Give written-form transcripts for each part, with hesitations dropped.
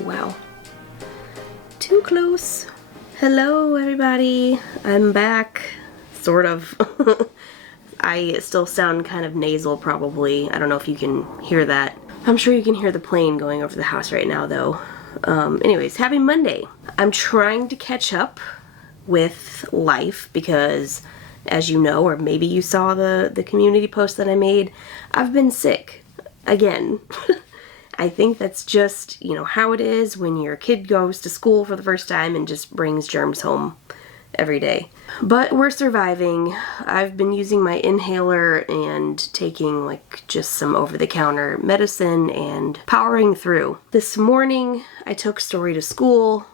wow. Too close. Hello everybody. I'm back. Sort of. I still sound kind of nasal probably. I don't know if you can hear that. I'm sure you can hear the plane going over the house right now though. Anyways, happy Monday. I'm trying to catch up with life because, as you know, or maybe you saw the community post that I made, I've been sick again. I think that's just, you know, how it is when your kid goes to school for the first time and just brings germs home every day. But we're surviving. I've been using my inhaler and taking like just some over-the-counter medicine and powering through. This morning I took Story to school,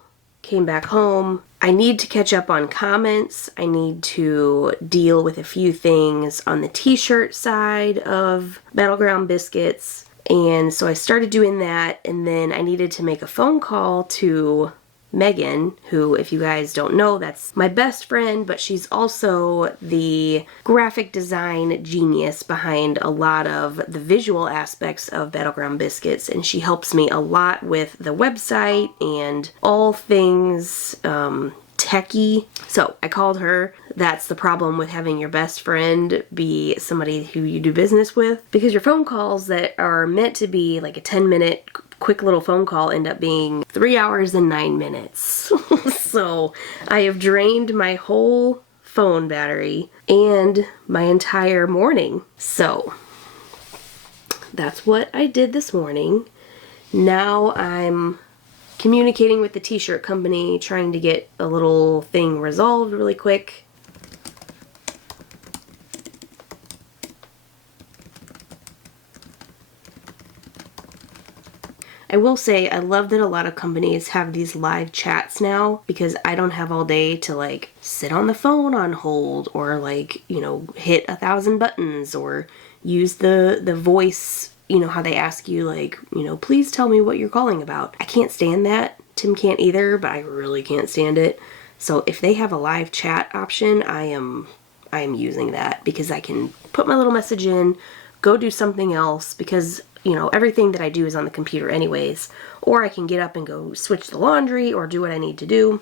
came back home. I need to catch up on comments. I need to deal with a few things on the t-shirt side of Battleground Biscuits. And so I started doing that, and then I needed to make a phone call to Megan, who, if you guys don't know, that's my best friend, but she's also the graphic design genius behind a lot of the visual aspects of Battleground Biscuits, and she helps me a lot with the website and all things techie. So I called her. That's the problem with having your best friend be somebody who you do business with, because your phone calls that are meant to be like a 10-minute quick little phone call end up being 3 hours and 9 minutes. So I have drained my whole phone battery and my entire morning. So that's what I did this morning. Now I'm communicating with the t-shirt company, trying to get a little thing resolved really quick. I will say I love that a lot of companies have these live chats now, because I don't have all day to like sit on the phone on hold or like, you know, hit 1,000 buttons or use the voice, you know, how they ask you like, you know, please tell me what you're calling about. I can't stand that. Tim can't either, but I really can't stand it. So if they have a live chat option, I am using that, because I can put my little message in, go do something else, because you know, everything that I do is on the computer anyways, or I can get up and go switch the laundry or do what I need to do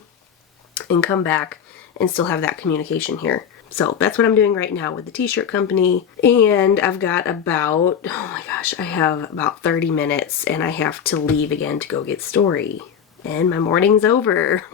and come back and still have that communication here. So that's what I'm doing right now with the t-shirt company, and I've got about, oh my gosh, I have about 30 minutes and I have to leave again to go get Story, and my morning's over.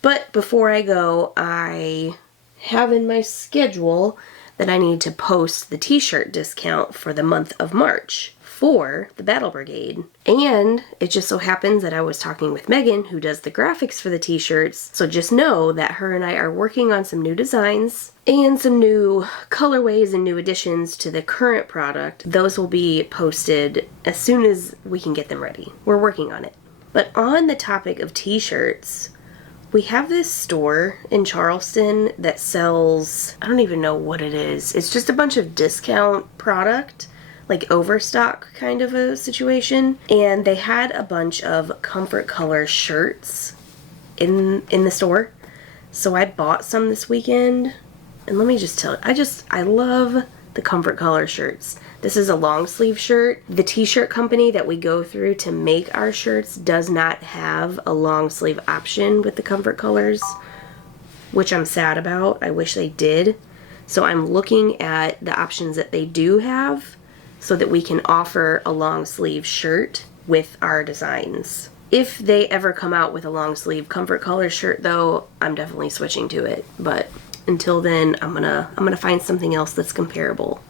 But before I go, I have in my schedule that I need to post the t-shirt discount for the month of March for the Battle Brigade. And it just so happens that I was talking with Megan, who does the graphics for the t-shirts, so just know that her and I are working on some new designs and some new colorways and new additions to the current product. Those will be posted as soon as we can get them ready. We're working on it. But on the topic of t-shirts, we have this store in Charleston that sells, I don't even know what it is. It's just a bunch of discount product, like overstock kind of a situation. And they had a bunch of Comfort Color shirts in the store. So I bought some this weekend. And let me just tell you, I love the Comfort Color shirts. This is a long sleeve shirt. The t-shirt company that we go through to make our shirts does not have a long sleeve option with the Comfort Colors, which I'm sad about. I wish they did. So I'm looking at the options that they do have so that we can offer a long sleeve shirt with our designs. If they ever come out with a long sleeve Comfort Color shirt though, I'm definitely switching to it. But until then, I'm gonna find something else that's comparable.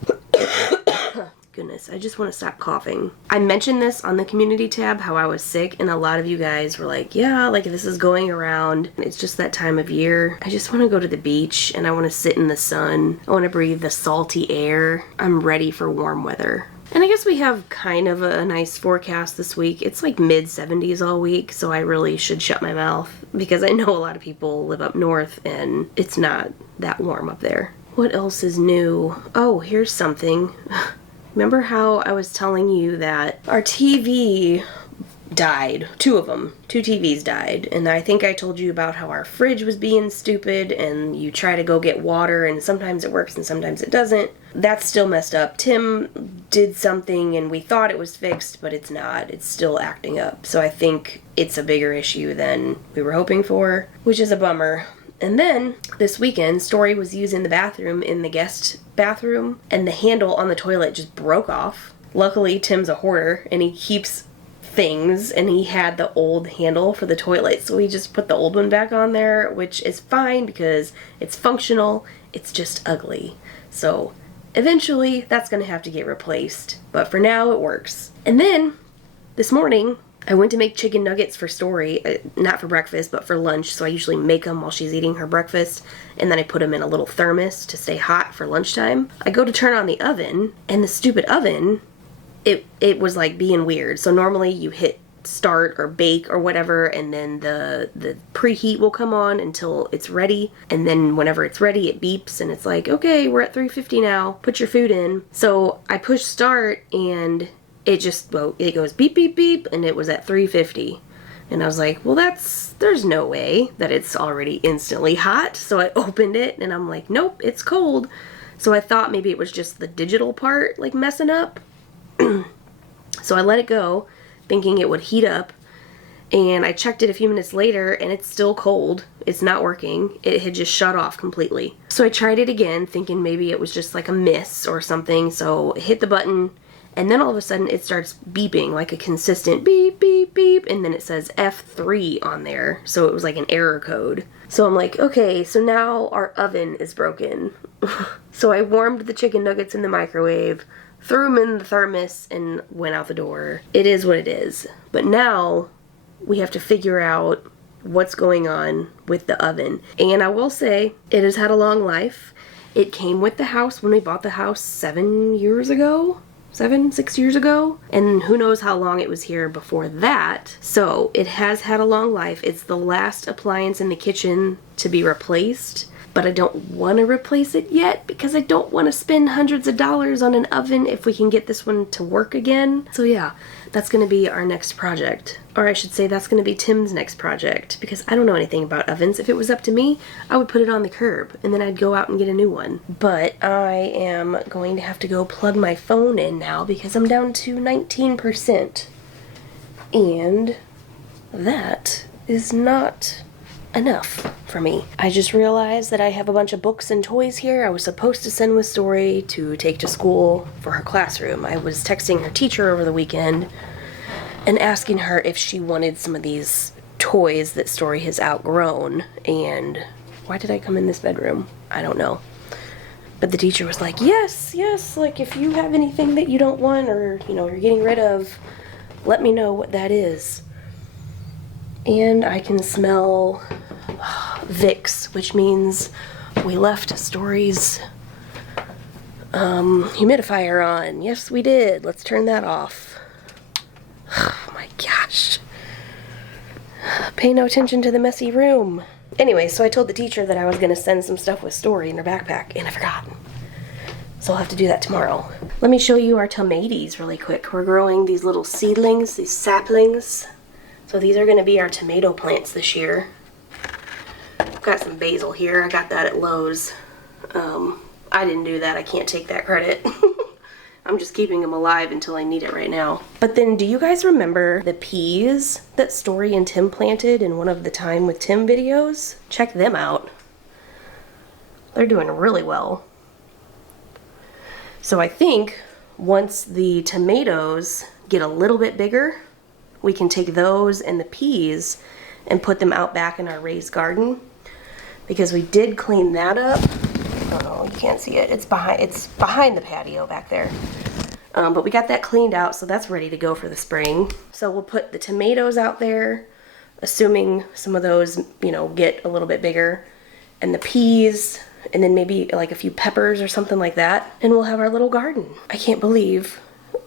Goodness, I just want to stop coughing. I mentioned this on the community tab, how I was sick, and a lot of you guys were like, yeah, like this is going around. It's just that time of year. I just want to go to the beach and I want to sit in the sun. I want to breathe the salty air. I'm ready for warm weather. And I guess we have kind of a nice forecast this week. It's like mid-70s all week, so I really should shut my mouth because I know a lot of people live up north and it's not that warm up there. What else is new? Oh, here's something. Remember how I was telling you that our TV died. Two of them. Two TVs died. And I think I told you about how our fridge was being stupid and you try to go get water and sometimes it works and sometimes it doesn't. That's still messed up. Tim did something and we thought it was fixed, but it's not. It's still acting up. So I think it's a bigger issue than we were hoping for, which is a bummer. And then this weekend, Story was using the bathroom in the guest bathroom and the handle on the toilet just broke off. Luckily, Tim's a hoarder and he keeps things and he had the old handle for the toilet, so we just put the old one back on there, which is fine because it's functional. It's just ugly. So eventually that's gonna have to get replaced, but for now it works. And then this morning I went to make chicken nuggets for Story, not for breakfast but for lunch, so I usually make them while she's eating her breakfast and then I put them in a little thermos to stay hot for lunchtime. I go to turn on the oven and the stupid oven, it was like being weird. So normally you hit start or bake or whatever and then the preheat will come on until it's ready, and then whenever it's ready it beeps and it's like, okay, we're at 350 now, put your food in. So I push start and it just, well, it goes beep beep beep and it was at 350 and I was like, well, there's no way that it's already instantly hot. So I opened it and I'm like, nope, it's cold. So I thought maybe it was just the digital part like messing up. So I let it go, thinking it would heat up, and I checked it a few minutes later and it's still cold. It's not working. It had just shut off completely. So I tried it again, thinking maybe it was just like a miss or something. So I hit the button and then all of a sudden it starts beeping like a consistent beep, beep, beep, and then it says F3 on there. So it was like an error code. So I'm like, okay, so now our oven is broken. So I warmed the chicken nuggets in the microwave, threw them in the thermos, and went out the door. It is what it is. But now we have to figure out what's going on with the oven. And I will say, it has had a long life. It came with the house when we bought the house 7 years ago. 6 years ago. And who knows how long it was here before that. So it has had a long life. It's the last appliance in the kitchen to be replaced. But I don't want to replace it yet because I don't want to spend hundreds of dollars on an oven if we can get this one to work again. So yeah, that's going to be our next project. Or I should say that's going to be Tim's next project because I don't know anything about ovens. If it was up to me, I would put it on the curb and then I'd go out and get a new one. But I am going to have to go plug my phone in now because I'm down to 19%. And that is not enough for me. I just realized that I have a bunch of books and toys here I was supposed to send with Story to take to school for her classroom. I was texting her teacher over the weekend and asking her if she wanted some of these toys that Story has outgrown. And why did I come in this bedroom? I don't know. But the teacher was like, yes, like if you have anything that you don't want or, you know, you're getting rid of, let me know what that is. And I can smell Vicks, which means we left Story's humidifier on. Yes, we did. Let's turn that off. Oh my gosh. Pay no attention to the messy room. Anyway, so I told the teacher that I was going to send some stuff with Story in her backpack, and I forgot. So I'll have to do that tomorrow. Let me show you our tomatoes really quick. We're growing these little seedlings, these saplings. So these are going to be our tomato plants this year. I've got some basil here. I got that at Lowe's. I didn't do that. I can't take that credit. I'm just keeping them alive until I need it right now. But then do you guys remember the peas that Story and Tim planted in one of the Time with Tim videos? Check them out. They're doing really well. So I think once the tomatoes get a little bit bigger, we can take those and the peas and put them out back in our raised garden, because we did clean that up. Oh, you can't see it. It's behind the patio back there. But we got that cleaned out, so that's ready to go for the spring. So we'll put the tomatoes out there, assuming some of those, you know, get a little bit bigger, and the peas, and then maybe like a few peppers or something like that, and we'll have our little garden. I can't believe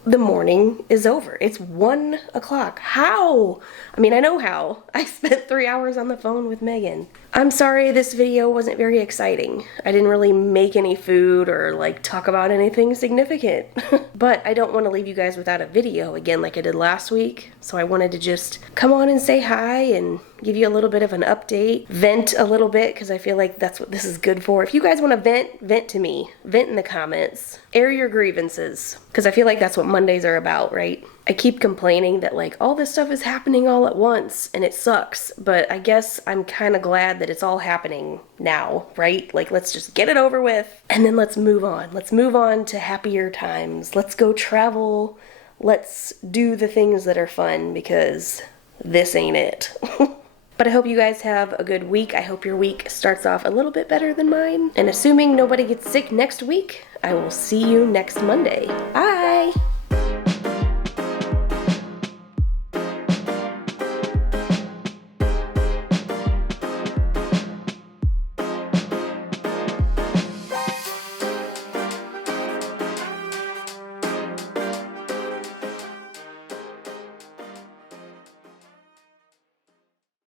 the morning is over. It's 1 o'clock. How? I mean, I know how. I spent 3 hours on the phone with Megan. I'm sorry this video wasn't very exciting. I didn't really make any food or like talk about anything significant. But I don't want to leave you guys without a video again like I did last week. So I wanted to just come on and say hi and give you a little bit of an update, vent a little bit, because I feel like that's what this is good for. If you guys want to vent, vent to me. Vent in the comments. Air your grievances. Because I feel like that's what Mondays are about, right? I keep complaining that like all this stuff is happening all at once and it sucks, but I guess I'm kind of glad that it's all happening now, right? Like let's just get it over with and then let's move on. Let's move on to happier times. Let's go travel. Let's do the things that are fun because this ain't it. But I hope you guys have a good week. I hope your week starts off a little bit better than mine. And assuming nobody gets sick next week, I will see you next Monday. Bye!